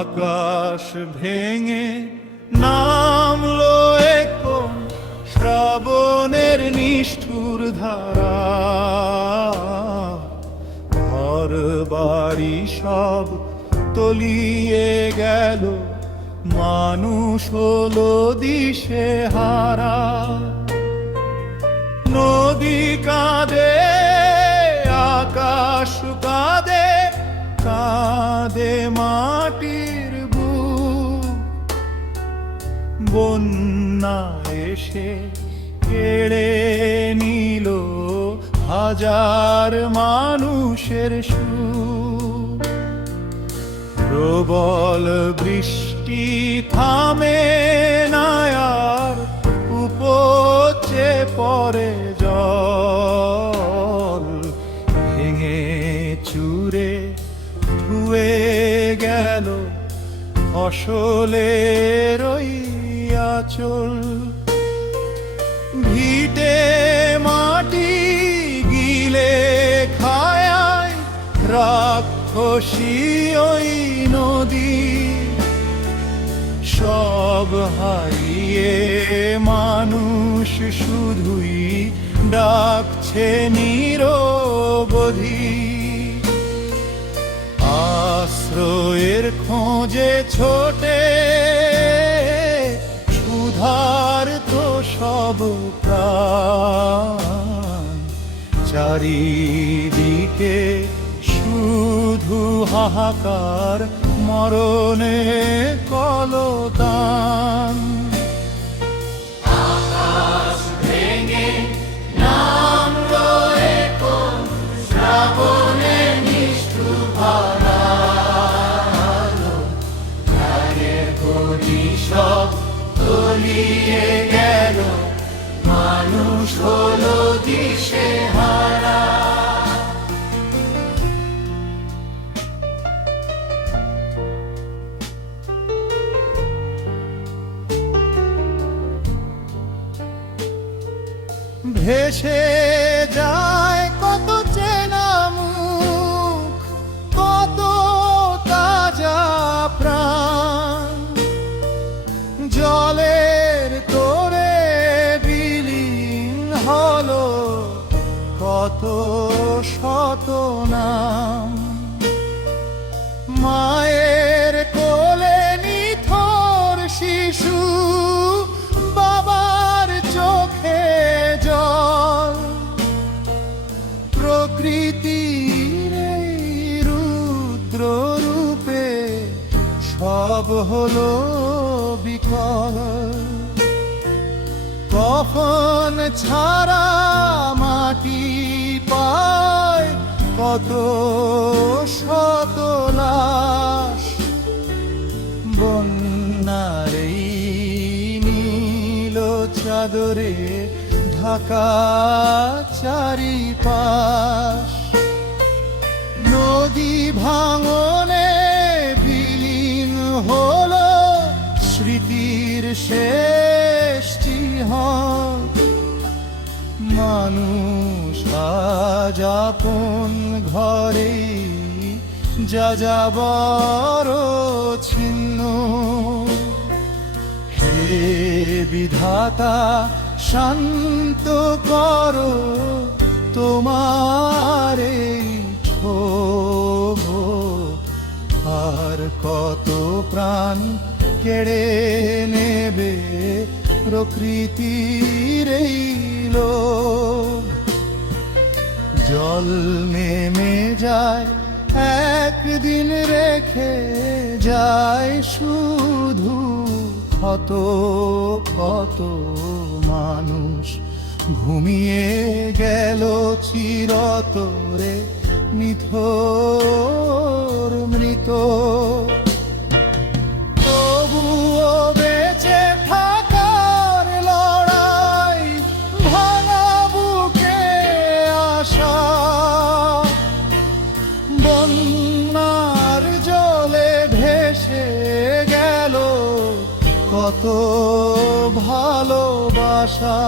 আকাশ ভেঙে নামলো এখন শ্রাবণের নিষ্ঠুর ধারা, ঘর বাড়ি সব তলিয়ে গেল, মানুষ হলো দিশে হারা। নদী কাঁদে, আকাশ কাঁদে, কাঁদে মাটির বুক। বন্যা এসে কেড়ে নিল হাজার মানুষের সুখ। প্রবল বৃষ্টি থামে না আর, উপচে পড়ে জল। ভেঙে চুরে ধুয়ে গেল ফসলের ওই আঁচল। ভিটে মাটি গিলে খায় রাক্ষসী ওই নদী। সব হারিয়ে মানুষ শুধুই ডাকছে নিরবধি। আশ্রয়ের খোঁজে ছোটে ক্ষুধার তো সব প্রাণ। চারিদিকে শুধু হাহাকার, মরণে কলতান। আকাশ ভেঙে নামলো এখন শ্রাবণের নিষ্ঠুর ধারা, ধানের গদি সব তলিয়ে গেল, মানুষ হলো দিশে হারা। ভেসে যায় কত চেনা মুখ, কত তাজা প্রাণ। জলের তোরে বিলীন হলো কত শত নাম। মায়ের কোলে নিথর শিশু, বাবার চোখে জল। প্রকৃতির এই রুদ্র রূপে সব হলো বিকল। কফন ছাড়া মাটি পায় কত শত লাশ। বন্যার এই নীল চাদরে ঢাকা চারিপাশ। নদী ভাঙনে বিলীন হলো স্মৃতির শেষ চিহ্ন। মানুষ আজ আপন ঘরে যাযাবর ছিন্ন। হে বিধাতা শান্ত করো তোমার এই ক্ষোভ। আর কত প্রাণ কেড়ে নেবে প্রকৃতির এই লোভ। জল নেমে যায় একদিন, রেখে যায় শুধু ক্ষত ক্ষত মানুষ। ঘুমিয়ে গেল চিরতরে নিথর মৃত। তবুও বেঁচে থাকার লড়াই, ভাঙা বুকে আশা। বন্যার জলে ভেসে গেল কত ভালোবাসা।